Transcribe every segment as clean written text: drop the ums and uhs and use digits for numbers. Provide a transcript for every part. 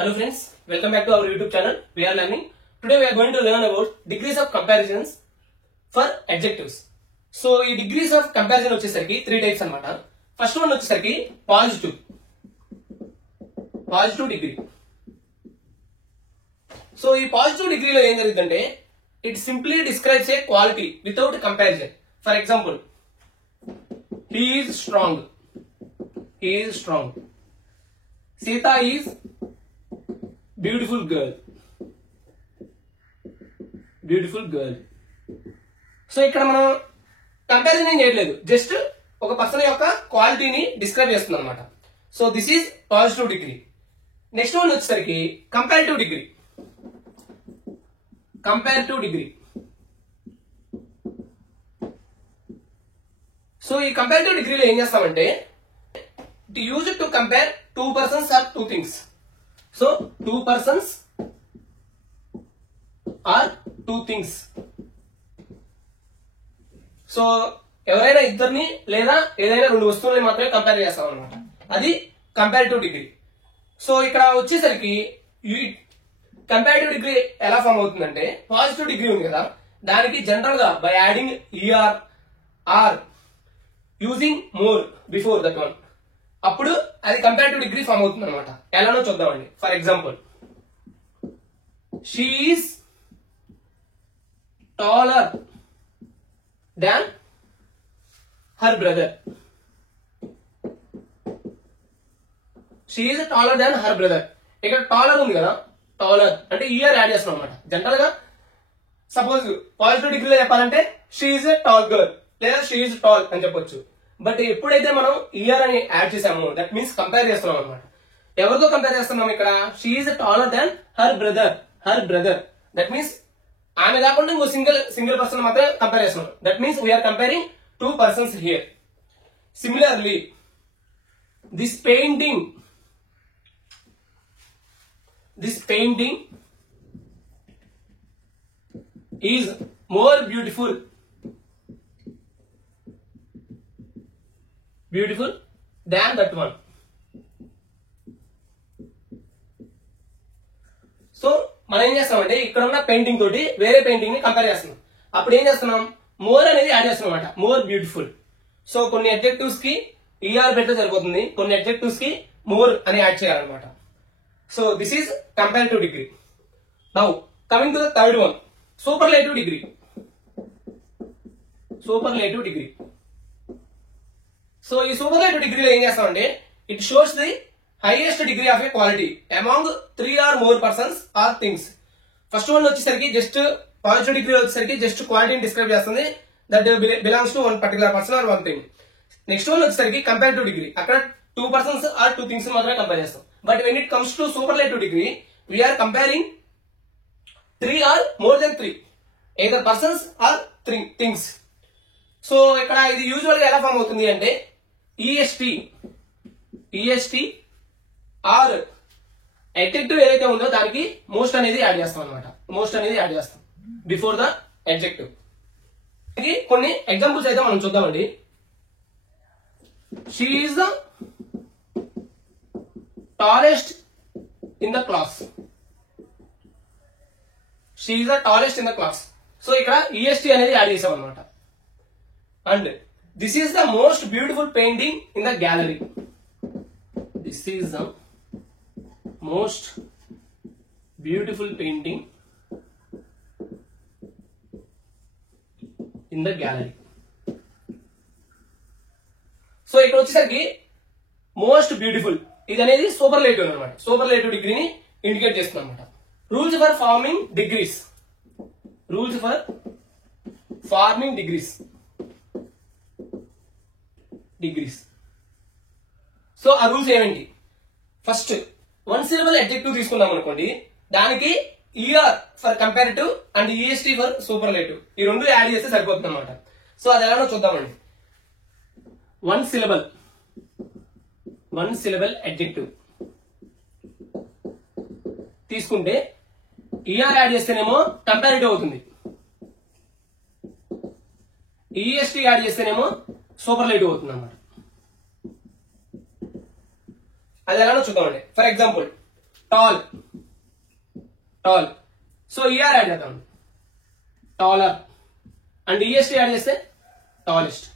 Hello friends, welcome back to our YouTube channel. We are learning. Today we are going to learn about degrees of comparisons for adjectives. So ఈ degrees of comparison వచ్చేసరికి 3 types అన్నమాట. First one వచ్చేసరికి positive degree. So ఈ positive degree లో ఏం జరుగుతుందంటే it simply describes a quality without comparison. For example, he is strong. Sita is beautiful girl. So ఇక్కడ మనం కంపారిజన్ ఏం చేయట్లేదు, జస్ట్ ఒక పర్సన్ యొక్క క్వాలిటీని డిస్క్రైబ్ చేస్తుంది అనమాట. So this is positive degree. Next one వచ్చేసరికి కంపారిటివ్ డిగ్రీ. సో ఈ కంపారిటివ్ డిగ్రీలో ఏం చేస్తామంటే it use to compare two persons or two things. So two persons or two things. So ఎవరైనా ఇద్దరిని లేదా ఏదైనా రెండు వస్తువులని మాత్రమే కంపేర్ చేస్తాం అనమాట. అది కంపారిటివ్ డిగ్రీ. సో ఇక్కడ వచ్చేసరికి ఈ కంపారిటివ్ డిగ్రీ ఎలా ఫామ్ అవుతుందంటే పాజిటివ్ డిగ్రీ ఉంది కదా, దానికి జనరల్ గా by adding E R or using more before that one, అప్పుడు అది కంపారిటివ్ డిగ్రీ ఫామ్ అవుతుంది అనమాట. ఎలానో చూద్దామండి. For example, she is taller than her brother. She is taller than her brother. ఇక్కడ టాలర్ ఉంది కదా, టాలర్ అంటే ఇయర్ యాడ్ చేస్తున్నాం అనమాట. జనరల్ గా సపోజ్ పాజిటివ్ డిగ్రీలో చెప్పాలంటే she is a tall girl లేదా షీ ఈజ్ టాల్ అని చెప్పొచ్చు. బట్ ఎప్పుడైతే మనం ఇయర్ అని యాడ్ చేసామో దట్ మీన్స్ కంపేర్ చేస్తున్నాం అనమాట. ఎవరితో కంపేర్ చేస్తున్నాం ఇక్కడ? She is taller than her brother. That means ఆమె కాకుండా ఇంకో సింగిల్ పర్సన్ మాత్రమే కంపేర్ చేస్తున్నాం. That means we are comparing two persons here. Similarly this painting is more beautiful than that one. So మనం ఏం చేస్తామంటే ఇక్కడ ఉన్న పెయింటింగ్ తోటి వేరే పెయింటింగ్ ని కంపేర్ చేస్తున్నాం. అప్పుడు ఏం చేస్తున్నాం? మోర్ అనేది యాడ్ చేస్తున్నాం అనమాట. More beautiful. సో కొన్ని అడ్జెక్టివ్స్ కి ఈఆర్ పెడితే సరిపోతుంది, కొన్ని అడ్జెక్టివ్స్ కి మోర్ అని యాడ్ చేయాలన్నమాట. So this is comparative degree. Now coming to the third one, superlative degree. So ఈ సూపర్లేటివ్ డిగ్రీలో ఏం చేస్తామంటే it shows the highest degree of a quality among 3 or more persons or things. First one వచ్చేసరికి just positive degree వచ్చేసరికి just క్వాలిటీని describe చేస్తుంది, that belongs to one particular person or one thing. Next one వచ్చేసరికి comparative degree, అక్కడ 2 persons or 2 things మాత్రమే compare చేస్తాం. But when it comes to superlative degree we are comparing 3 or more than 3 either persons or things. So ఇక్కడ ఇది usual గా ఎలా form అవుతుంది అంటే ఈఎస్టీ ఆర్ అడ్జెక్టివ్ ఏదైతే ఉందో దానికి మోస్ట్ అనేది యాడ్ చేస్తాం అనమాట. Before the adjective. కొన్ని ఎగ్జాంపుల్స్ అయితే మనం చూద్దామండి. She is the tallest in the class. So ఇక్కడ ఈఎస్టీ అనేది యాడ్ చేసాం అనమాట. And this is the most beautiful painting in the gallery. So ఇక్కడ వచ్చేసరికి మోస్ట్ బ్యూటిఫుల్ ఇది అనేది సూపర్లేటివ్ అనమాట. సూపర్లేటివ్ డిగ్రీని ఇండికేట్ చేస్తుంది అనమాట. Rules for forming degrees. So ఆ రూల్స్ ఏమేంటి? ఫస్ట్, వన్ సిలబుల్ అడ్జెక్టివ్ తీసుకుందాం అనుకోండి, దానికి ER for comparative and EST for superlative, ఈ రెండు యాడ్ చేస్తే సరిపోతుంది అనమాట. సో అది ఎలానో చూద్దామండి. వన్ సిలబుల్ అడ్జెక్టివ్ తీసుకుంటే ఈఆర్ యాడ్ చేస్తేనేమో కంపారిటివ్ అవుతుంది, ఈఎస్టీ యాడ్ చేస్తేనేమో సూపర్లేటివ్ అవుతుంది అన్నమాట. అది ఎలానో చూద్దామండి. For example, tall tall. So E R add చేద్దాం, టాలర్, అండ్ ఈఎస్టీ యాడ్ చేస్తే టాలెస్ట్.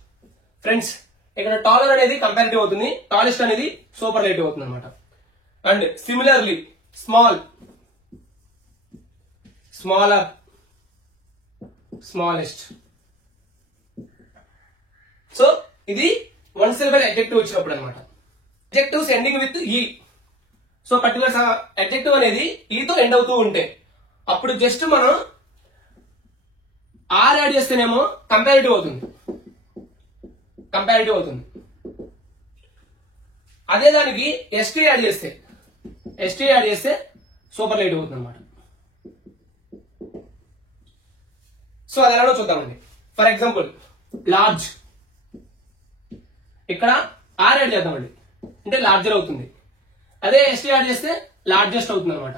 ఫ్రెండ్స్ ఇక్కడ టాలర్ అనేది కంపారిటివ్ అవుతుంది, టాలెస్ట్ అనేది సూపర్లేటివ్ అవుతుంది అనమాట. And similarly small, smaller, smallest. So ఇది వన్ సిలబుల్ అడ్జెక్టివ్ వచ్చినప్పుడు అనమాట. Adjectives ending with E. So particular adjective అనేది ఈతో ఎండ్ అవుతూ ఉంటే అప్పుడు జస్ట్ మనం ఆర్ యాడ్ చేస్తేనేమో కంపారిటివ్ అవుతుంది, కంపారిటివ్ అవుతుంది. అదే దానికి ఎస్టీ యాడ్ చేస్తే సూపర్లేటివ్ అవుతుంది అనమాట. సో అది ఎలానో చూద్దామండి. ఫర్ ఎగ్జాంపుల్ లార్జ్, ఇక్కడ ఆర్ యాడ్ చేద్దామండి అంటే లార్జర్ అవుతుంది. అదే ఎస్టీ యాడ్ చేస్తే లార్జెస్ట్ అవుతుంది అనమాట.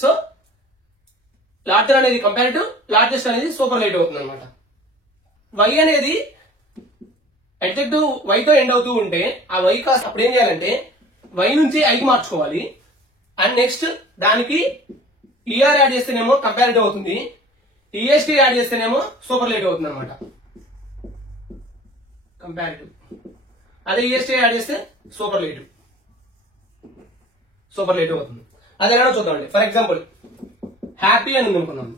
సో లార్జర్ అనేది కంపారిటివ్, లార్జెస్ట్ అనేది సూపర్లేటివ్ అవుతుంది అనమాట. వై అనేది అడ్జెక్టివ్ వైతో ఎండ్ అవుతూ ఉంటే ఆ వై కాస్త అప్పుడు ఏం చేయాలంటే వై నుంచి ఐకి మార్చుకోవాలి. అండ్ నెక్స్ట్ దానికి ఈఆర్ యాడ్ చేస్తేనేమో కంపారిటివ్ అవుతుంది, ఈఎస్టీ యాడ్ చేస్తేనేమో సూపర్లేటివ్ అవుతుంది అనమాట, కంపారిటివ్. అదే ఈఎస్టీ యాడ్ చేస్తే సూపర్లేటివ్ అవుతుంది. అది ఎలానో చూద్దామండి. ఫర్ ఎగ్జాంపుల్ హ్యాపీ అని అనుకున్నాం.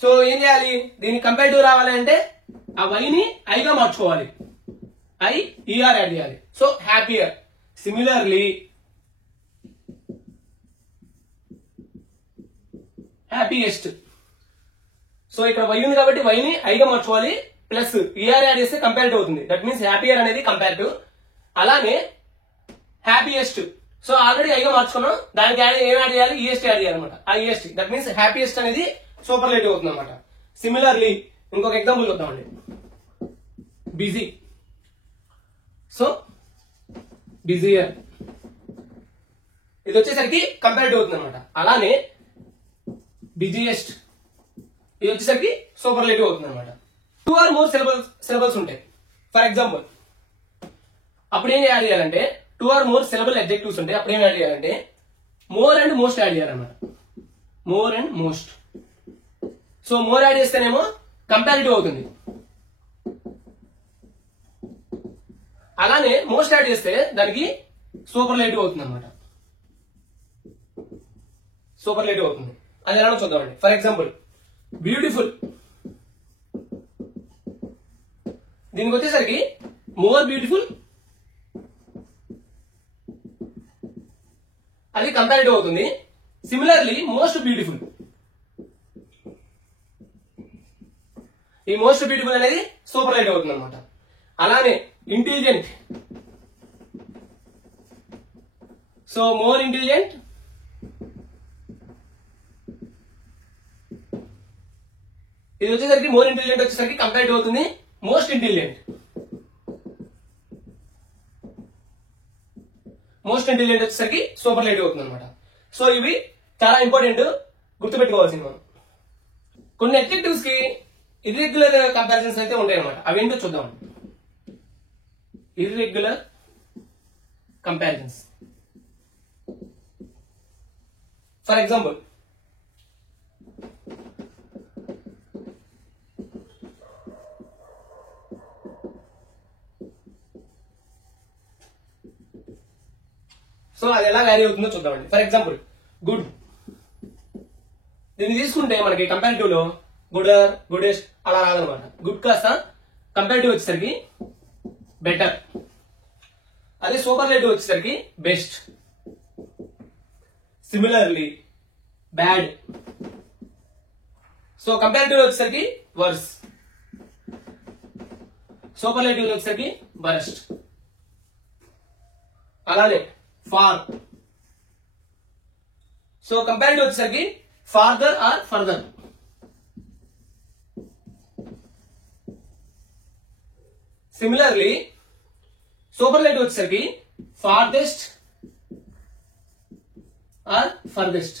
సో ఏం చేయాలి, దీనికి కంపారిటివ్ రావాలి అంటే ఆ వైని ఐగా మార్చుకోవాలి, ఐ ఈఆర్ యాడ్ చేయాలి. So happier. Similarly happiest. So ఇక్కడ వై ఉంది కాబట్టి వైని ఐగా మార్చుకోవాలి, ప్లస్ ఈఆర్ యాడ్ చేస్తే కంపారిటివ్ అవుతుంది. దట్ మీన్స్ హ్యాపీయర్ అనేది కంపారిటివ్. అలానే హ్యాపీయెస్ట్, సో ఆల్రెడీ ఐగా మార్చుకున్నాం, దానికి ఏం యాడ్ చేయాలి, ఈఎస్టీ యాడ్ చేయాలి అనమాట. ఆ ఈఎస్టీ దట్ మీన్స్ హ్యాపీయెస్ట్ అనేది సూపర్లేటివ్ అవుతుంది అనమాట. సిమిలర్లీ ఇంకొక ఎగ్జాంపుల్ చూద్దామండి, బిజీ. సో బిజియర్, ఇది వచ్చేసరికి కంపారిటివ్ అవుతుంది అనమాట. అలానే బిజియెస్ట్, ఇది వచ్చేసరికి సూపర్లేటివ్ అవుతుంది అనమాట. 2 or more సిలబల్స్ ఉంటాయి. ఫర్ ఎగ్జాంపుల్ అప్పుడు ఏం యాడ్ చేయాలంటే 2 or more సిలబుల్ అడ్జెక్టివ్స్ ఉంటాయి. అప్పుడు ఏం యాడ్ చేయాలంటే మోర్ అండ్ మోస్ట్ యాడ్ చేయాలన్నమాట, more and most. So more add చేస్తేనేమో కంపారిటివ్ అవుతుంది, అలానే మోస్ట్ యాడ్ చేస్తే దానికి సూపర్లేటివ్ అవుతుంది అనమాట, సూపర్లేటివ్ అవుతుంది. అది ఎలా చూద్దామండి. ఫర్ ఎగ్జాంపుల్ బ్యూటిఫుల్, దీనికి వచ్చేసరికి మోర్ బ్యూటిఫుల్ అది కంపారిటివ్ అవుతుంది. సిమిలర్లీ మోస్ట్ బ్యూటిఫుల్, ఈ మోస్ట్ బ్యూటిఫుల్ అనేది సూపర్లేటివ్ అవుతుంది అనమాట. అలానే ఇంటెలిజెంట్, సో మోర్ ఇంటెలిజెంట్, ఇది వచ్చేసరికి మోర్ ఇంటెలిజెంట్ వచ్చేసరికి కంపారిటివ్ అవుతుంది, మోస్ట్ ఇంటెలిజెంట్, మోస్ట్ ఇంటెలిజెంట్ వచ్చేసరికి సూపర్లేటివ్ అవుతుంది అనమాట. సో ఇవి చాలా ఇంపార్టెంట్, గుర్తుపెట్టుకోవాల్సింది మనం. కొన్ని అడ్జెక్టివ్స్ కి ఇర్రెగ్యులర్ కంపారిజన్స్ అయితే ఉంటాయి అనమాట. అవి ఏంటో చూద్దాం. Irregular comparisons. For example so అది ఎలా వ్యారీ అవుతుందో చూద్దామండి. ఫర్ ఎగ్జాంపుల్ గుడ్, దీన్ని తీసుకుంటే మనకి కంపారిటివ్ లో గుడర్, గుడెస్ట్ అలా రాదనమాట. గుడ్ కాస్త కంపారిటివ్ వచ్చేసరికి బెటర్, అదే సూపర్లేటివ్ వచ్చేసరికి best. Similarly bad, so comparative వచ్చేసరికి వర్స్, సూపర్లేటివ్ వచ్చేసరికి వరస్ట్. అలానే ఫార్, సో కంపారిటివ్ వచ్చేసరికి farther or further. Similarly superlative వచ్చేసరికి ఫార్దెస్ట్ ఆర్ ఫర్దెస్ట్.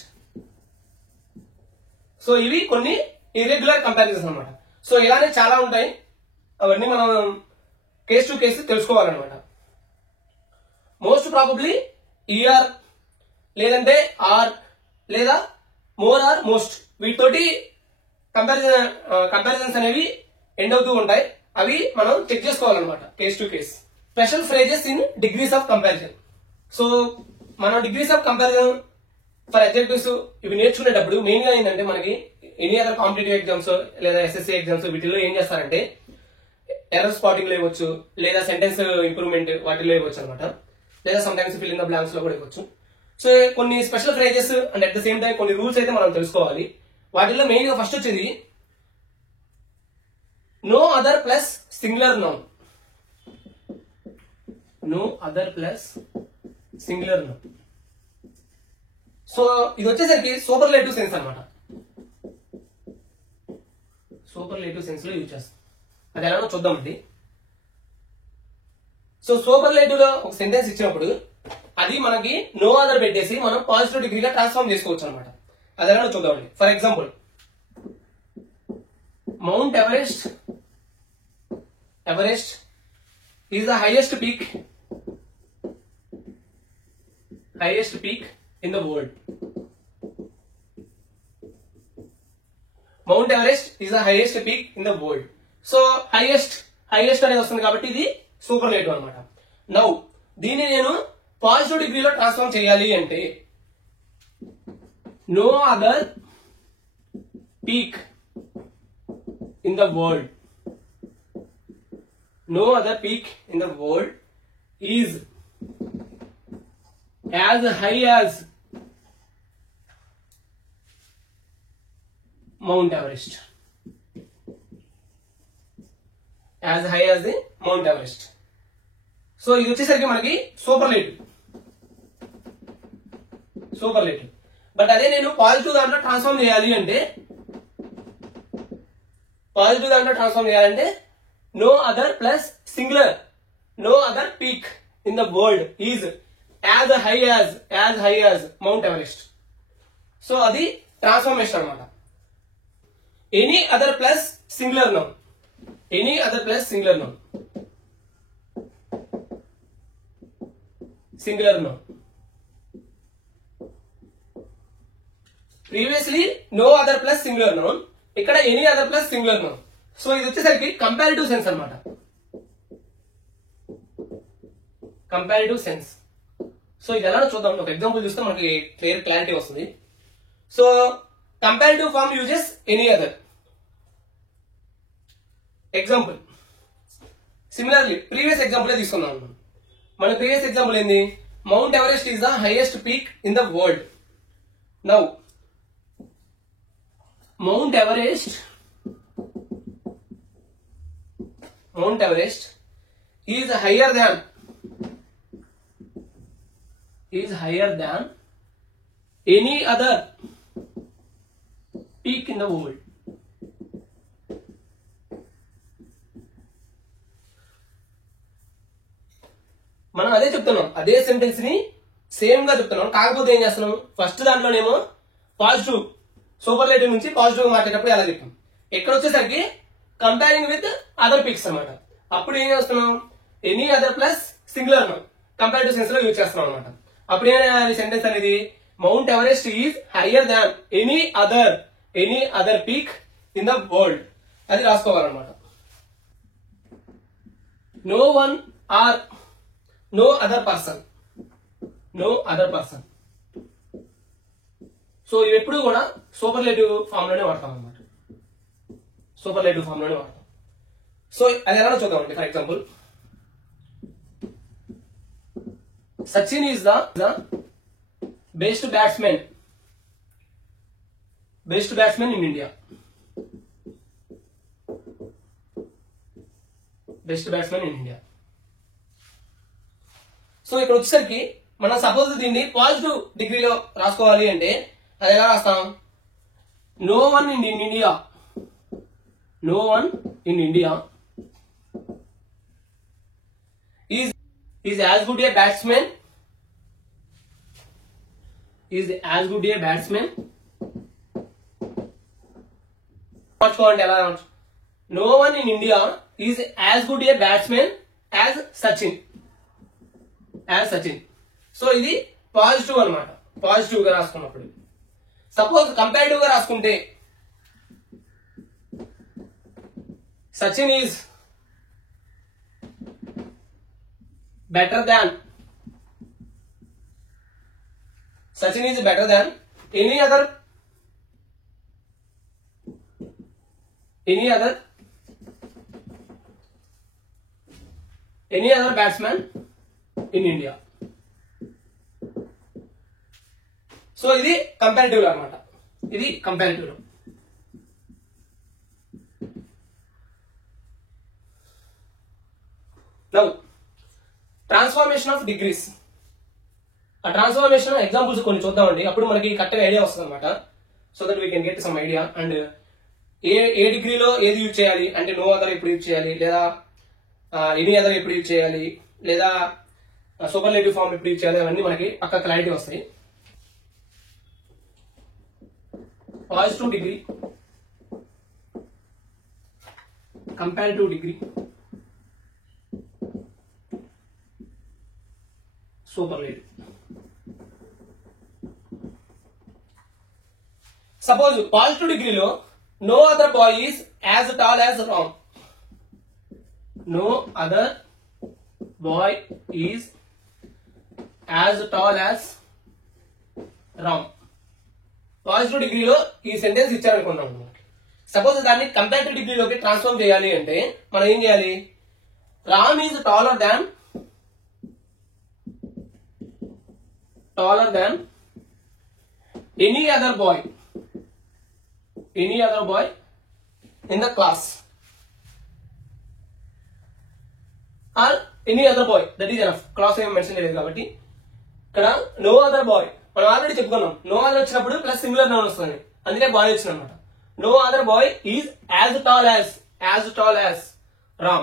సో ఇవి కొన్ని ఇర్రెగ్యులర్ కంపారిజన్స్ అనమాట. సో ఇలానే చాలా ఉంటాయి, అవన్నీ మనం కేస్ టు కేసు తెలుసుకోవాలన్నమాట. మోస్ట్ ప్రాబబ్లీ ఈఆర్ ఆర్ లేదా మోర్ ఆర్ మోస్ట్ వీటితోటి కంపారిజన్స్ అనేవి ఎండ్ అవుతూ ఉంటాయి. అవి మనం చెక్ చేసుకోవాలన్నమాట case to case. Special phrases in degrees of comparison. So మనం degrees of comparison for adjectives ఇవి నేర్చుకునేటప్పుడు మెయిన్ గా ఏంటంటే మనకి ఎనీ అదర్ కాంపిటేటివ్ ఎగ్జామ్స్ లేదా ఎస్ఎస్సీ ఎగ్జామ్స్ వీటిలో ఏం చేస్తారంటే ఎర్రర్ స్పాటింగ్ లో ఇవ్వచ్చు, లేదా సెంటెన్స్ ఇంప్రూవ్మెంట్ వాటిలో ఇవ్వచ్చు అనమాట, లేదా sometimes fill in the blanks లో కూడా ఇవ్వచ్చు. సో కొన్ని special phrases and at the same time కొన్ని రూల్స్ అయితే మనం తెలుసుకోవాలి. వాటిలో మెయిన్ గా ఫస్ట్ వచ్చేది no other plus singular noun. No other plus singular noun. So ఇది వచ్చేసరికి సూపర్లేటివ్ సెన్స్ అనమాట. సూపర్లేటివ్ సెన్స్ లో యూజ్ చేస్తాం. అది ఎలానో చూద్దామండి. సో సూపర్లేటివ్ లో ఒక సెంటెన్స్ ఇచ్చినప్పుడు అది మనకి నో అదర్ పెట్టేసి మనం పాజిటివ్ డిగ్రీగా ట్రాన్స్ఫార్మ్ చేసుకోవచ్చు అనమాట. అది ఎలానో చూద్దామండి. For example, mount Everest is the highest peak in the world. Mount Everest is the highest peak in the world. So highest అనేది వస్తుంది కాబట్టి ఇది సూపర్లేటివ్ అన్నమాట. నౌ దీన్ని నేను పాజిటివ్ డిగ్రీలో ట్రాన్స్ఫార్మ్ చేయాలి అంటే no other peak in the world. No other peak in the world is as high as Mount Everest. As high as the Mount Everest. So ఇది వచ్చేసరికి మనకి సూపర్లేటివ్. బట్ అదే నేను పాజిటివ్ దాంట్లో ట్రాన్స్ఫార్మ్ చేయాలి అంటే no other plus singular, no other peak in the world is as high as Mount Everest. So adi transformation anamata. Any other plus singular noun. Previously no other plus singular noun, ikkada any other plus singular noun. So ఇది వచ్చేసరికి comparative sense అనమాట. So ఇది ఎలా చూద్దాం. ఒక example చూస్తే మనకి clarity వస్తుంది. So comparative form uses any other. Example similarly previous example తీసుకుందాం. మన ప్రీవియస్ ఎగ్జాంపుల్ ఏంది? Mount Everest is the highest peak in the world. Now Mount Everest is higher than any other peak in the world. మనం అదే చెప్తున్నాం, అదే sentence ని same గా చెప్తున్నాం. కాకపోతే ఏం చేస్తున్నాం, ఫస్ట్ దాంట్లోనేమో పాజిటివ్ సూపర్లేటివ్ నుంచి పాజిటివ్ మాట్లాడేటప్పుడు ఎలా చెప్తాం. ఎక్కడ వచ్చేసరికి కంపేరింగ్ విత్ అదర్ పిక్స్ అన్నమాట. అప్పుడు ఏం చేస్తున్నాం, any other plus singular noun comparative sense లో యూజ్ చేస్తున్నాం అనమాట. అప్పుడు ఏమైనా సెంటెన్స్ అనేది Mount Everest is higher than any other peak in the world అది రాసుకోవాలన్నమాట. No one or no other person. So ఇవి ఎప్పుడు కూడా సూపర్లేటివ్ ఫామ్ లోనే వాడతాం అనమాట. సో అది ఎలా చూద్దామండి. For example, Sachin is the best batsmen in India. So ఇక్కడ వచ్చేసరికి మనం సపోజ్ దీన్ని పాజిటివ్ డిగ్రీలో రాసుకోవాలి అంటే అది ఎలా రాస్తాం? No one in India is as good a batsman No one in India is as good a batsman as Sachin. As Sachin. So ఇది పాజిటివ్ అనమాట, పాజిటివ్ గా రాసుకున్నప్పుడు. సపోజ్ కంపారిటివ్ గా రాసుకుంటే Sachin is better than Sachin is better than any other batsman in India. So ఇది comparative అన్నమాట, ఇది comparative. Now transformation of degrees. ఆ transformation examples కొన్ని చూద్దామండి, అప్పుడు మనకి కరెక్ట్గా ఐడియా వస్తుంది అనమాట. So that we can get some idea. And ఏ డిగ్రీలో ఏది యూజ్ చేయాలి అంటే నో అదర్ ఎప్పుడు యూజ్ చేయాలి, లేదా ఎనీ అదర్ ఎప్పుడు యూజ్ చేయాలి, లేదా సూపర్లేటివ్ ఫామ్ ఎప్పుడు యూజ్ చేయాలి, అవన్నీ మనకి పక్క క్లారిటీ వస్తాయి. Positive degree, comparative degree, superlative. Suppose positive డిగ్రీలో no other boy is as tall as Ram. No other boy is as tall as Ram. Positive డిగ్రీలో ఈ సెంటెన్స్ ఇచ్చారనుకున్నాం. సపోజ్ దాన్ని కంపారిటివ్ డిగ్రీలోకి ట్రాన్స్ఫార్మ్ చేయాలి అంటే మనం ఏం చేయాలి? Ram is taller than any other boy in the class, or any other boy, that is enough. Class ఏం మెన్షన్ చేయలేదు కాబట్టి ఇక్కడ no other boy మనం ఆల్రెడీ చెప్పుకున్నాం. no other వచ్చినప్పుడు ప్లస్ సింగులర్ నౌన్ వస్తుంది, అందుకే బాయ్ వచ్చింది అనమాట. no other boy is as tall as Ram.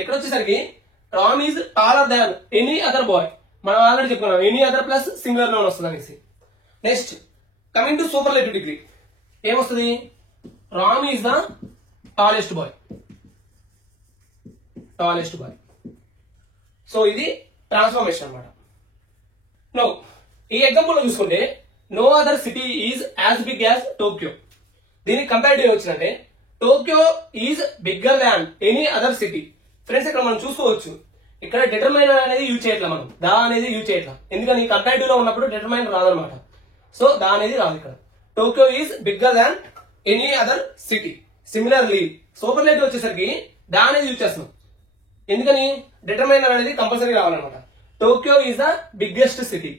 ఇక్కడ వచ్చేసరికి Ram is taller than any other boy, మనం ఆల్రెడీ చెప్పుకున్నాం any other plus singular noun వస్తుంది అనేసి. Next coming to superlative degree ఏమొస్తుంది? Ram is the tallest boy. So ఇది transformation అనమాట. No ఈ ఎగ్జాంపుల్ లో చూసుకుంటే no other city is as big as Tokyo. దీనికి కంపారిటివ్ వచ్చిందంటే Tokyo is bigger than any other city. Friends ఇక్కడ మనం చూసుకోవచ్చు, ఇక్కడ డిటర్మైన్ అనేది యూజ్ చేయట్లా, మనం దా అనేది యూజ్ చేయట్లా. ఎందుకని కంపారిటివ్ లో ఉన్నప్పుడు డిటర్మైన్ రాదనమాట. సో దా అనేది రాదు ఇక్కడ. Tokyo is bigger than any other city. Similarly superlative వచ్చేసరికి దా అనేది యూజ్ చేస్తున్నాం, ఎందుకని డిటర్మైనర్ అనేది కంపల్సరీ రావాలన్నమాట. Tokyo is the biggest city.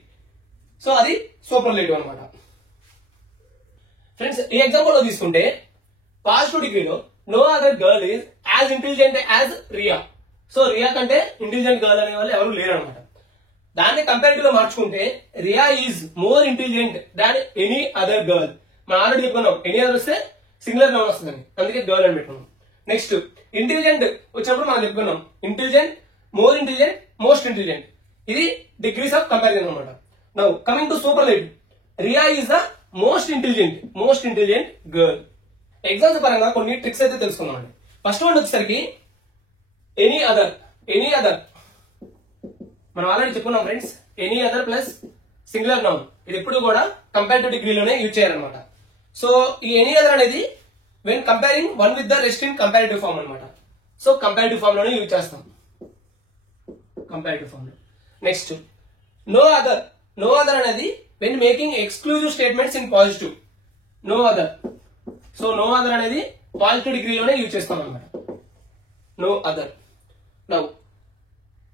So అది సూపర్లేటివ్ అనమాట. ఫ్రెండ్స్ ఈ ఎగ్జాంపుల్ లో తీసుకుంటే పాజిటివ్ డిగ్రీలో no other girl is as intelligent as Riya. So Riya కంటే ఇంటెలిజెంట్ గర్ల్ అనే వాళ్ళు ఎవరు లేరు అనమాట. దాన్ని కంపారిటివ్ లో మార్చుకుంటే Riya is more intelligent than any other girl. మనం ఆల్రెడీ చెప్పుకున్నాం ఎనీ అదర్ వస్తే సింగులర్ నౌన్ వస్తుందని, అందుకే గర్ల్ అని పెట్టుకున్నాం. నెక్స్ట్ ఇంటెలిజెంట్ వచ్చినప్పుడు మనం చెప్పుకున్నాం intelligent, more intelligent, most intelligent. ఇది డిగ్రీస్ ఆఫ్ కంపారిజన్ అనమాట. Now coming to superlative, Riya is the most intelligent girl. Exams పరంగా కొన్ని ట్రిక్స్ అయితే తెలుసుకుందాం అండి. ఫస్ట్ వన్ వచ్చేసరికి ఎనీ అదర్ మనం ఆల్రెడీ చెప్పుకున్నాం friends, any other plus singular noun. ఇది ఎప్పుడు కూడా కంపారిటివ్ డిగ్రీలోనే యూజ్ చేయాలన్నమాట. సో ఈ ఎనీ అదర్ అనేది when comparing one with the rest in comparative form అనమాట. సో కంపారిటివ్ ఫామ్ లోనే యూజ్ చేస్తాం, కంపారిటివ్ ఫామ్ లో. నెక్స్ట్ నో అదర్ అనేది when making exclusive statements in positive. No other. So no other అనేది positive డిగ్రీలోనే use చేస్తాం అనమాట. No other. Now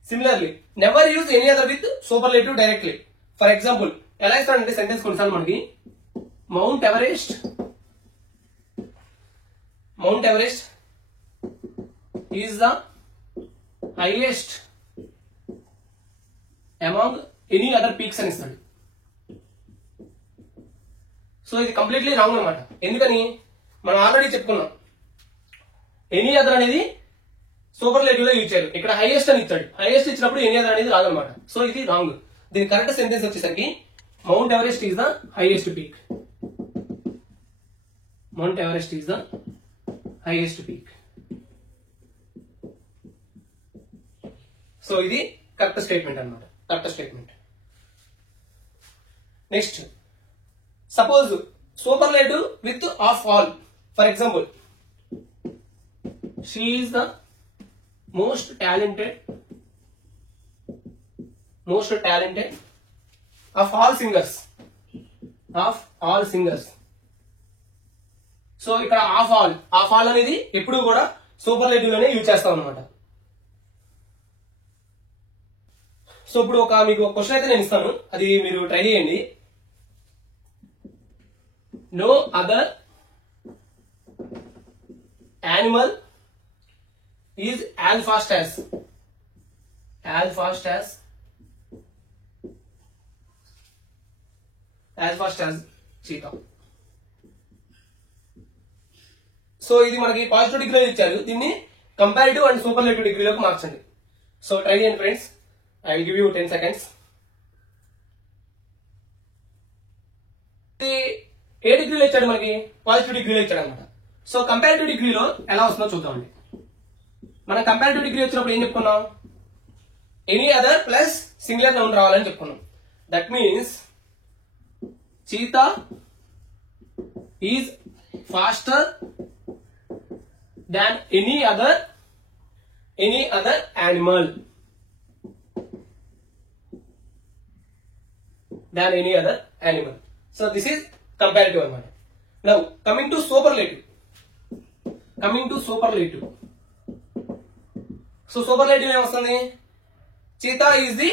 similarly never use any other with superlative directly. For example ఎలా ఇస్తాడంటే sentence కొన్నిసార్లు మనకి Mount Everest is the highest among any other peaks అని ఇస్తాడు. సో ఇది కంప్లీట్లీ రాంగ్ అనమాట. ఎందుకని మనం ఆల్రెడీ చెప్పుకున్నాం ఎనీ అదర్ అనేది సూపర్లేటివ్ లో యూజ్ చేయాలి. ఇక్కడ హైయెస్ట్ అని ఇచ్చాడు, హైయెస్ట్ ఇచ్చినప్పుడు ఎనీ అదర్ అనేది రాదనమాట. సో ఇది రాంగ్. దీని కరెక్ట్ సెంటెన్స్ వచ్చేసరికి mount Everest is the highest peak. Mount Everest is the highest peak. So ఇది కరెక్ట్ స్టేట్మెంట్ అనమాట. Correct statement. Next, suppose superlative with of all. For example, she is the most talented of all singers. So ఇక్కడ of all అనేది ఎప్పుడు కూడా superlative లోనే use చేస్తాం అనమాట. So ఇప్పుడు మీకు క్వశ్చన్ అయితే నేను ఇస్తాను, అది మీరు ట్రై చేయండి. No other animal is as fast as cheetah. So ఇది మనకి పాజిటివ్ డిగ్రీలో ఇచ్చారు, దీన్ని కంపారిటివ్ అండ్ సూపర్లేటివ్ డిగ్రీలోకి మార్చండి. సో ట్రై చేయండి friends. I will give you 10 seconds. ఏ డిగ్రీలో ఇచ్చాడు మనకి? పాజిటివ్ డిగ్రీలో ఇచ్చాడు అనమాట. సో కంపారిటివ్ డిగ్రీలో ఎలా వస్తుందో చూద్దామండి. మనం కంపారిటివ్ డిగ్రీ వచ్చినప్పుడు ఏం చెప్పుకున్నాం? Any other plus singular noun రావాలని చెప్పుకున్నాం. That means cheetah is faster than any other animal. So this is comparative anamata. Now coming to superlative. So superlative em vastundi? Cheetah is the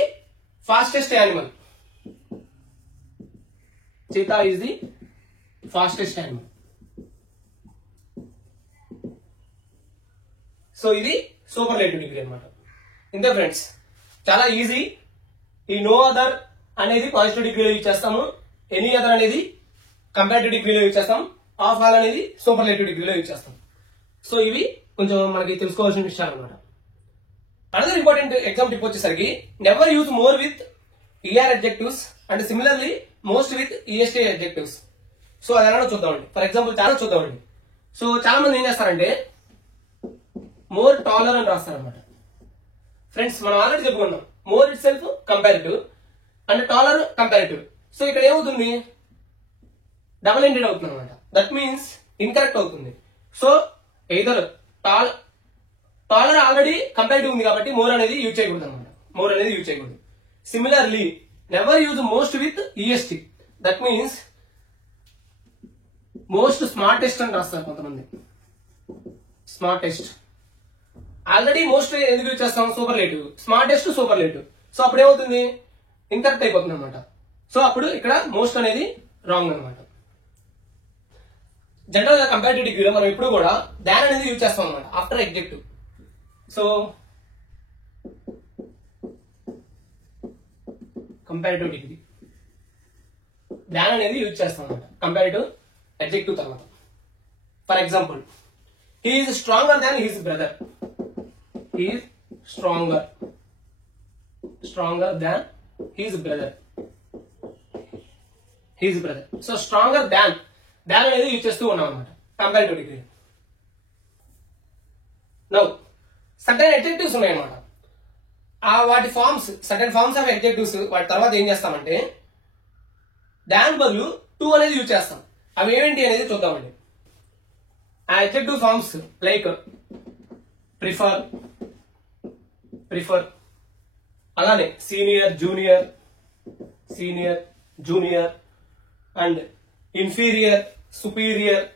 fastest animal. So ఇది superlative degree అన్నమాట. ఇంతే friends, చాలా easy. ఈ no other అనేది positive డిగ్రీలో use చేస్తాము, any other అనేది comparative డిగ్రీలో యూజ్ చేస్తాం, ఆఫ్ ఆల్ అనేది సూపర్లేటివ్ డిగ్రీలో యూజ్ చేస్తాం. సో ఇవి కొంచెం మనకి తెలుసుకోవాల్సిన విషయాలు అనమాట. అనదర్ ఇంపార్టెంట్ ఎగ్జామ్ టిప్ వచ్చేసరికి never use more with E R adjectives and similarly most with E S T adjectives. So అది ఎలా చూద్దామండి. ఫర్ ఎగ్జాంపుల్ చూద్దామండి. సో చాలా మంది ఏం చేస్తారంటే మోర్ టాలర్ అని రాస్తారనమాట. ఫ్రెండ్స్ మనం ఆల్రెడీ చెప్పుకున్నాం, more it self comparative and taller comparative. So ఇక్కడ ఏమవుతుంది? డబుల్ ఎండెడ్ అవుతుంది అనమాట. దట్ మీన్స్ ఇన్కరెక్ట్ అవుతుంది. So either taller already comparative ఉంది కాబట్టి మోర్ అనేది యూజ్ చేయకూడదు అనమాట. Similarly never use most with EST. That means most smartest అని రాస్తారు కొంతమంది. స్మార్టెస్ట్ ఆల్రెడీ మోస్ట్ ఎందుకు యూజ్ చేస్తాం? సూపర్లేటివ్. Smartest superlative. సో అప్పుడు ఏమవుతుంది? ఇన్కరెక్ట్ అయిపోతుంది అనమాట. సో అప్పుడు ఇక్కడ మోస్ట్ అనేది రాంగ్ అనమాట. జనరల్ గా కంపారిటివ్ డిగ్రీలో మనం ఎప్పుడు కూడా దాన్ అనేది యూజ్ చేస్తాం అనమాట after adjective. So comparative degree than అనేది యూజ్ చేస్తాం అనమాట కంపారిటివ్ అడ్జెక్టివ్ తర్వాత. For example, he is stronger than his brother. He is stronger than his brother. So stronger than అనేది యూజ్ చేస్తూ ఉన్నాం అనమాట comparative degree. Now certain adjectives ఉన్నాయి అనమాట. వాటి forms, certain forms of adjectives, వాటి తర్వాత ఏం చేస్తామంటే దాని బదులు టు అనేది యూజ్ చేస్తాం. అవి ఏమేంటి అనేది చూద్దామండి. ఆ అడ్జెక్టివ్ ఫార్మ్స్ లైక్ ప్రిఫర్, అలానే senior, junior and inferior, superior,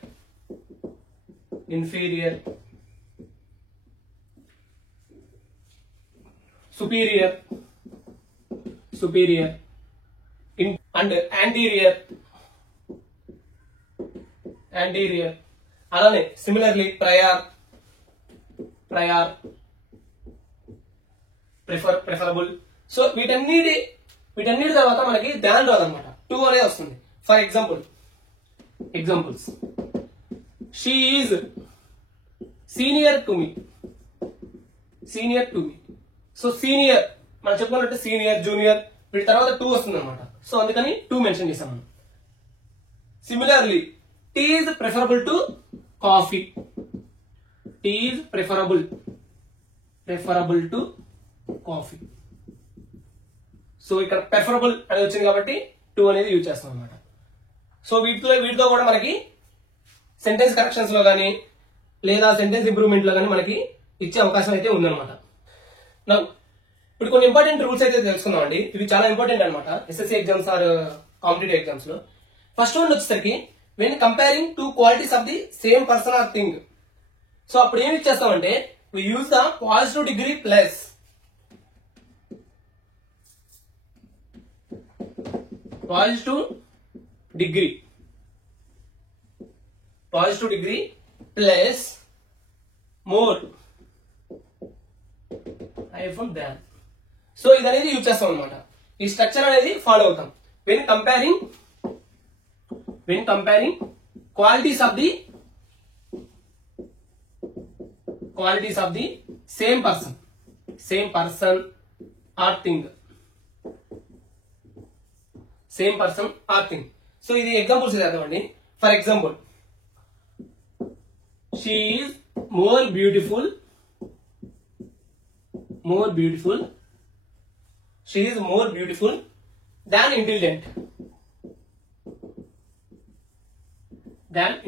and anterior, అలానే సిమిలర్లీ ప్రయర్, ప్రిఫరబుల్. సో వీటన్నిటి తర్వాత మనకి దాన్ రాదనమాట, టు అనేది వస్తుంది. For examples, she is senior to me. So senior మనం చెప్పుకున్నట్టు సీనియర్, జూనియర్ వీటి తర్వాత టూ వస్తుంది అనమాట. సో అందుకని టూ మెన్షన్ చేసాం మనం. Similarly tea is preferable to coffee. So ఇక్కడ ప్రిఫరబుల్ అనేది వచ్చింది కాబట్టి టు అనేది యూజ్ చేస్తాం అనమాట. సో వీటితో కూడా మనకి సెంటెన్స్ కరెక్షన్స్ లో కానీ లేదా సెంటెన్స్ ఇంప్రూవ్మెంట్ లో కానీ మనకి ఇచ్చే అవకాశం అయితే ఉందన్నమాట. ఇప్పుడు కొన్ని ఇంపార్టెంట్ రూల్స్ అయితే తెలుసుకుందాం అండి. ఇవి చాలా ఇంపార్టెంట్ అనమాట SSC exams or competitive exams లో. ఫస్ట్ వన్ వచ్చేసరికి when comparing two qualities of the same person or thing. So అప్పుడు ఏమి ఇచ్చేస్తామంటే we use the positive degree plus positive degree plus more iPhone than. So ఇది అనేది use చేస్తాం అనమాట. ఈ స్ట్రక్చర్ అనేది ఫాలో అవుతాం. When comparing qualities of the same person or thing. So ఇది ఎగ్జాంపుల్స్ చేద్దామండి. For example, she is more beautiful than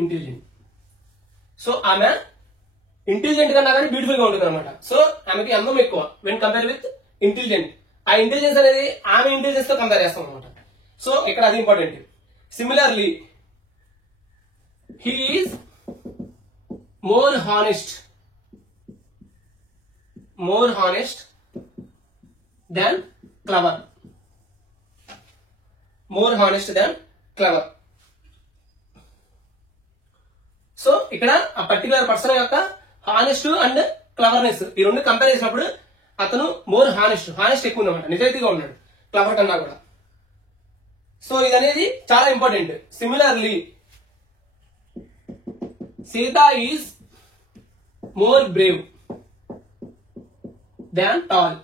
intelligent. So ఆమె ఇంటెలిజెంట్ కన్నా కానీ బ్యూటిఫుల్ గా ఉంటుంది అనమాట. సో ఆమెకి అందం ఎక్కువ వెన్ కంపేర్ విత్ ఇంటెలిజెంట్. ఆ ఇంటెలిజెన్స్ అనేది ఆమె ఇంటెలిజెన్స్ తో కంపేర్ చేస్తాం అనమాట. సో ఇక్కడ అది important. Similarly he is more honest than clever. So ఇక్కడ ఆ పర్టికులర్ పర్సన్ యొక్క హానెస్ట్ అండ్ క్లవర్నెస్ ఈ రెండు కంపేర్ చేసినప్పుడు అతను మోర్ హానెస్ట్ ఎక్కువ ఉందన్నమాట, నిజాయితీగా ఉన్నాడు క్లవర్ కన్నా కూడా. సో ఇది అనేది చాలా important. Similarly Sita is more Brave than tall.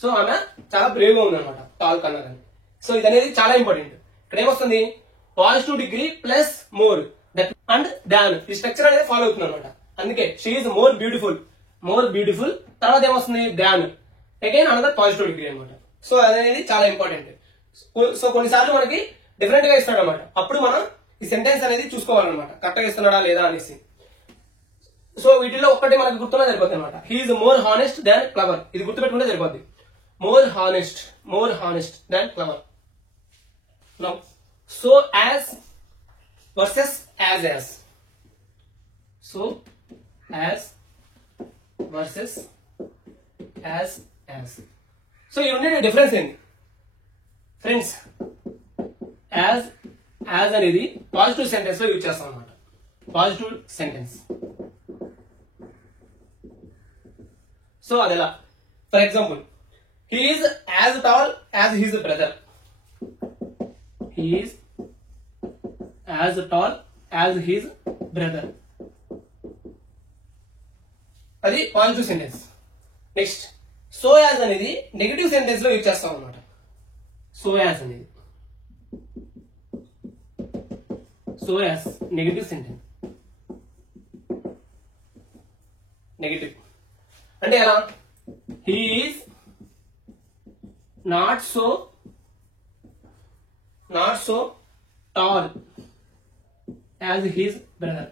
So ఆమె చాలా బ్రేవ్ గా ఉందన్నమాట టాల్ కన్నా కానీ. సో ఇది అనేది చాలా ఇంపార్టెంట్. ఇక్కడ ఏమొస్తుంది positive degree plus more and than. ఈ స్ట్రక్చర్ అనేది ఫాలో అవుతుంది అనమాట. అందుకే షీ ఈజ్ మోర్ బ్యూటిఫుల్ తర్వాత ఏమొస్తుంది దాన్ అగైన్ అనదర్ పాజిటివ్ డిగ్రీ అనమాట. సో అనేది చాలా ఇంపార్టెంట్. సో కొన్నిసార్లు మనకి డిఫరెంట్ గా ఇస్తాడు అనమాట. అప్పుడు మనం ఈ సెంటెన్స్ అనేది చూసుకోవాలన్నమాట, కరెక్ట్ గా ఇస్తున్నాడా లేదా అనేసి. సో వీటిలో ఒక్కటి మనకి గుర్తున్నా సరిపోతుంది అనమాట. He is more honest than clever. ఇది గుర్తుపెట్టుకుంటే సరిపోద్ది. More honest than clever. Now so as versus as. So as versus as. So ఈ ఉండే డిఫరెన్స్ ఏంటి ఫ్రెండ్స్? యాజ్ అనేది పాజిటివ్ సెంటెన్స్ లో యూజ్ చేస్తాం అనమాట. Positive sentence. సో అదెలా? For example, he is as tall as his brother. అది positive sentence. Next so as అనేది నెగటివ్ సెంటెన్స్ లో యూజ్ చేస్తాం అనమాట. So as negative sentence. Negative అంటే ఎలా? He is not so tall as his brother.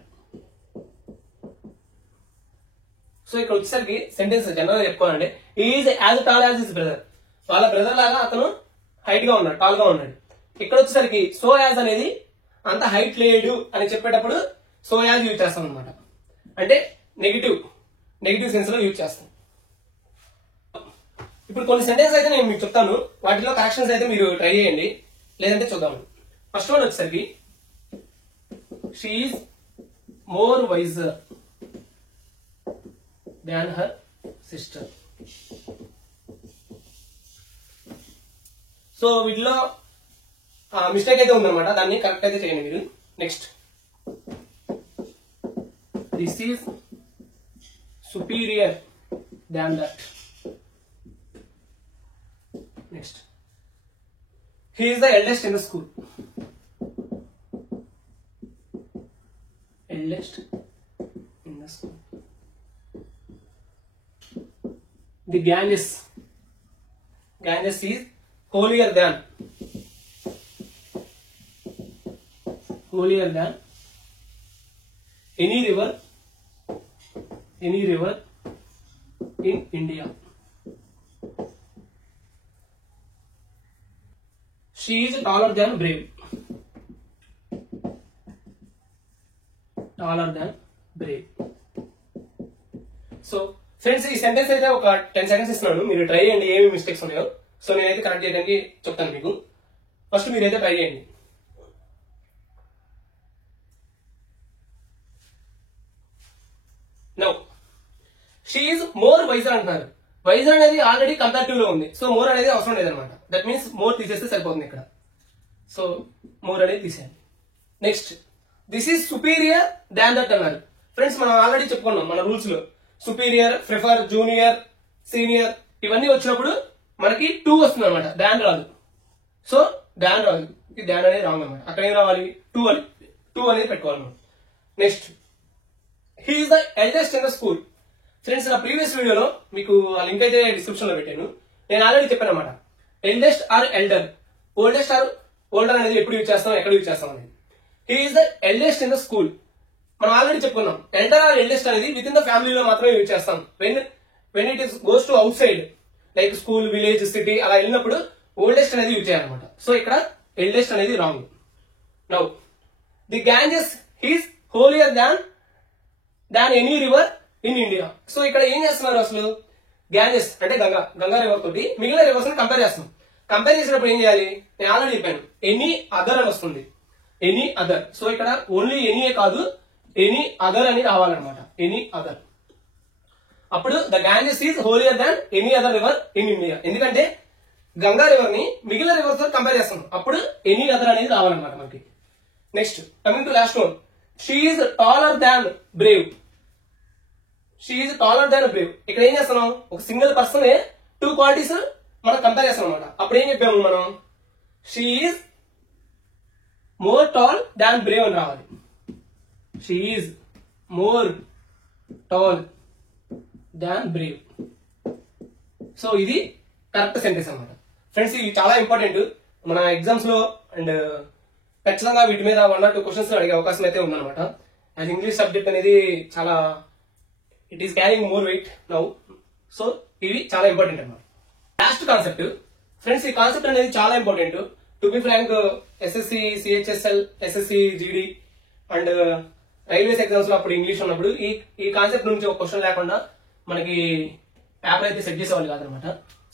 So ఇక్కడ వచ్చేసరికి sentence general గా చెప్పుకోవాలంటే is as tall as his brother. వాళ్ళ బ్రదర్ లాగా అతను హైట్ గా ఉన్నాడు, టాల్ గా ఉన్నాడు. ఇక్కడ వచ్చేసరికి సో యాజ్ అనేది అంత హైట్ లేడు అని చెప్పేటప్పుడు సో యాజ్ యూజ్ చేస్తాం అనమాట. అంటే నెగిటివ్ సెన్స్ లో యూజ్ చేస్తాం. ఇప్పుడు కొన్ని సెంటెన్స్ అయితే నేను మీకు చెప్తాను, వాటిలో కరెక్షన్స్ అయితే మీరు ట్రై చేయండి, లేదంటే చూద్దాం. ఫస్ట్ వన్ వచ్చేసరికి she is more visor than her sister. So వీటిలో మిస్టేక్ అయితే ఉందన్నమాట, దాన్ని కరెక్ట్ అయితే చేయండి మీరు. Next, this is superior than that. Next, he is the eldest in the school. The gang is Ganges is holier than any river in India. She is taller than brave. So friends ఈ sentence అయితే ఒక 10 seconds ఇస్తున్నాను, మీరు try చేయండి ఏమి mistakes ఉన్నాయో. So నేనైతే correct చేయడానికి చెప్తాను మీకు. ఫస్ట్ మీరైతే ట్రై చేయండి. Now she is more wiser అంటున్నారు. వైజర్ అనేది ఆల్రెడీ కంపారిటివ్ లో ఉంది, సో మోర్ అనేది అవసరం లేదనమాట. దట్ మీన్స్ మోర్ తీసేస్తే సరిపోతుంది ఇక్కడ. సో మోర్ అనేది తీసేయండి. Next, this is superior than that అన్నారు. ఫ్రెండ్స్ మనం ఆల్రెడీ చెప్పుకున్నాం మన రూల్స్ లో, సుపీరియర్, ప్రిఫర్, జూనియర్, సీనియర్ ఇవన్నీ వచ్చినప్పుడు మనకి 2 వస్తుంది అనమాట, దాన్ రాదు. సో దాన్ రాదు, ఇది దాన్ అనేది రాంగ్ అనమాట. అక్కడ ఏం రావాలి, 2 అనేది పెట్టుకోవాలి మనం. Next, he is the eldest in the school. Friends నా ప్రీవియస్ వీడియోలో మీకు ఆ లింక్ అయితే డిస్క్రిప్షన్ లో పెట్టాను. నేను ఆల్రెడీ చెప్పాను అనమాట, eldest or elder, oldest or older అనేది ఎప్పుడు యూజ్ చేస్తాం, ఎక్కడ యూజ్ చేస్తాం అనేది. He is the eldest in the school మనం ఆల్రెడీ చెప్పుకున్నాం. ఎల్డర్ ఆర్ ఎల్డెస్ట్ అనేది విత్ ఇన్ ద ఫ్యామిలీలో మాత్రమే యూజ్ చేస్తాం. When it is goes to outside like school, village, city అలా వెళ్ళినప్పుడు ఓల్డెస్ట్ అనేది యూజ్ చేయాలన్నమాట. సో ఇక్కడ ఎల్డెస్ట్ అనేది wrong. Now the Ganges is holier than any river in India. So ఇక్కడ ఏం చేస్తున్నారు అసలు, గ్యాంజెస్ అంటే గంగా రివర్ తోటి మిగిలిన రివర్స్ ని కంపేర్ చేస్తున్నాం. కంపేర్ చేసినప్పుడు ఏం చేయాలి, నేను ఆల్రెడీ చెప్పాను, ఎనీ అదర్ అని వస్తుంది. Any other. సో ఇక్కడ ఓన్లీ ఎనీయే కాదు, ఎనీ అదర్ అని రావాలన్నమాట. Any other. అప్పుడు the Ganges is holier than any other river in India. ఎందుకంటే గంగా రివర్ ని మిగిలిన రివర్స్ తో కంపేర్ చేస్తాం, అప్పుడు ఎనీ అదర్ అనేది రావాలన్నమాట మనకి. Next, coming to last one, she is taller than Brave. She is taller than Brave. ఇక్కడ ఏం చేస్తున్నాం, ఒక సింగిల్ పర్సన్ 2 క్వాలిటీస్ మనం కంపేర్ చేస్తాం అనమాట. అప్పుడు ఏం చెప్పాము మనం, she is more tall than Brave అని రావాలి. She is more tall than Brave. So ఇది కరెక్ట్ సెంటెన్స్ అనమాట. ఫ్రెండ్స్ ఇవి చాలా ఇంపార్టెంట్ మన ఎగ్జామ్స్ లో, అండ్ ఖచ్చితంగా వీటి మీద 1 or 2 క్వశ్చన్స్ అడిగే అవకాశం అయితే ఉందన్నమాట. అండ్ ఇంగ్లీష్ సబ్జెక్ట్ అనేది చాలా it is carrying more weight now. So ఇవి చాలా ఇంపార్టెంట్ అన్నమాట. లాస్ట్ కాన్సెప్ట్ ఫ్రెండ్స్, ఈ కాన్సెప్ట్ అనేది చాలా important. To be frank, SSC, CHSL, SSC GD and railways exams లో అప్పుడు ఇంగ్లీష్ ఉన్నప్పుడు ఈ కాన్సెప్ట్ నుంచి ఒక క్వశ్చన్ లేకుండా మనకి పేపర్ అయితే సెట్ చేసేవాళ్ళు కాదనమాట.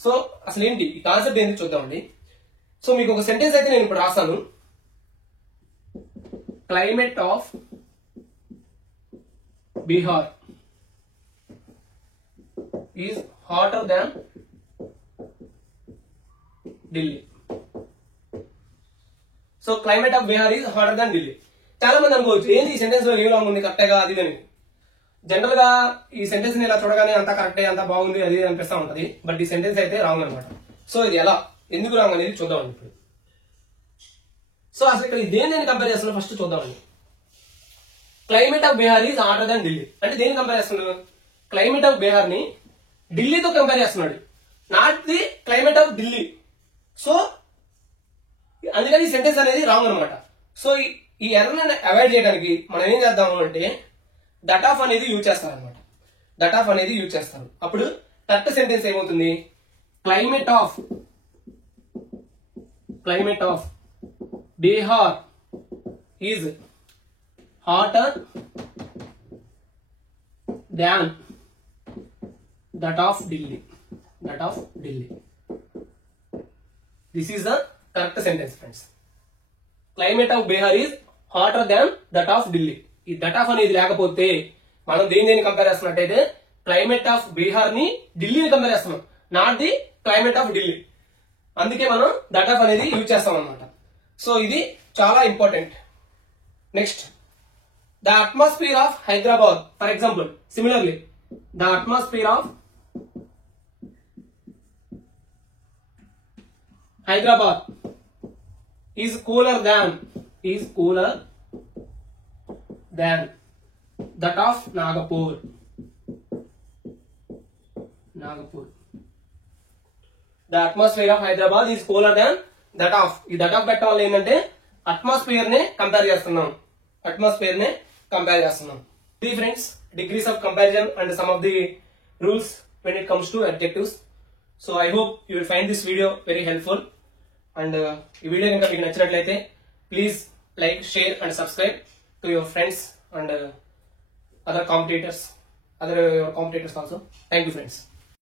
సో అసలు ఏంటి ఈ కాన్సెప్ట్ ఏంటి చూద్దామండి. సో మీకు ఒక సెంటెన్స్ అయితే నేను ఇప్పుడు రాస్తాను. Climate of Bihar is hotter than Delhi. So climate of Bihar is hotter than Delhi. చాలా మంది అనుకోవచ్చు ఏంది ఈ సెంటెన్స్ లో ఏం రాంగ్ ఉంది, కరెక్టేగా అది అని. జనరల్ గా ఈ సెంటెన్స్ ని ఇలా చూడగానే అంతా కరెక్టే, అంతా బాగుంది అది అనిపిస్తా ఉంటది. బట్ ఈ సెంటెన్స్ అయితే రాంగ్ అనమాట. సో ఇది ఎలా, ఎందుకు రాంగ్ అనేది చూద్దామండి ఇప్పుడు. సో అసలు ఇక్కడ దేని కంపేర్ చేస్తున్నా ఫస్ట్ చూద్దామండి. Climate of Bihar is hotter than Delhi అంటే దేని కంపేర్ చేస్తున్నాడు, క్లైమేట్ ఆఫ్ బీహార్ ని ఢిల్లీతో కంపేర్ చేస్తున్నాడు, not the climate of Delhi. So అందుకని ఈ సెంటెన్స్ అనేది రాంగ్ అనమాట. సో ఈ ఎర్రర్ అవాయిడ్ చేయడానికి మనం ఏం చేద్దాము అంటే దట్ ఆఫ్ అనేది యూజ్ చేస్తారు అనమాట. దట్ ఆఫ్ అనేది యూజ్ చేస్తారు. అప్పుడు కరెక్ట్ సెంటెన్స్ ఏమవుతుంది, climate of Bihar is hotter than that of Delhi. This is the correct sentence friends. Climate of Bihar is hotter than that of Delhi. ఈ దట్ ఆఫ్ అనేది లేకపోతే మనం దేని కంపేర్ చేస్తున్నట్టయితే క్లైమేట్ ఆఫ్ బీహార్ ని ఢిల్లీని కంపేర్ చేస్తున్నాం, not the climate of Delhi. అందుకే మనం దట్ ఆఫ్ అనేది యూజ్ చేస్తాం అనమాట. సో ఇది చాలా important. Next, the atmosphere of Hyderabad. For example, similarly the atmosphere of Hyderabad is cooler than that of Nagpur. The atmosphere of Hyderabad is cooler than that of. ఈ that of పెట్టడం వల్ల ఏంటంటే atmosphere నే కంపేర్ చేస్తున్నాం. అట్మాస్ఫియర్ నే compare చేస్తున్నాం. ఇది friends degrees of comparison and some of the rules when it comes to adjectives. So I hope you will find this video very helpful. And ఈ video కనుక మీకు నచ్చినట్లయితే please like, share and subscribe to your friends and other competitors also. Thank you friends.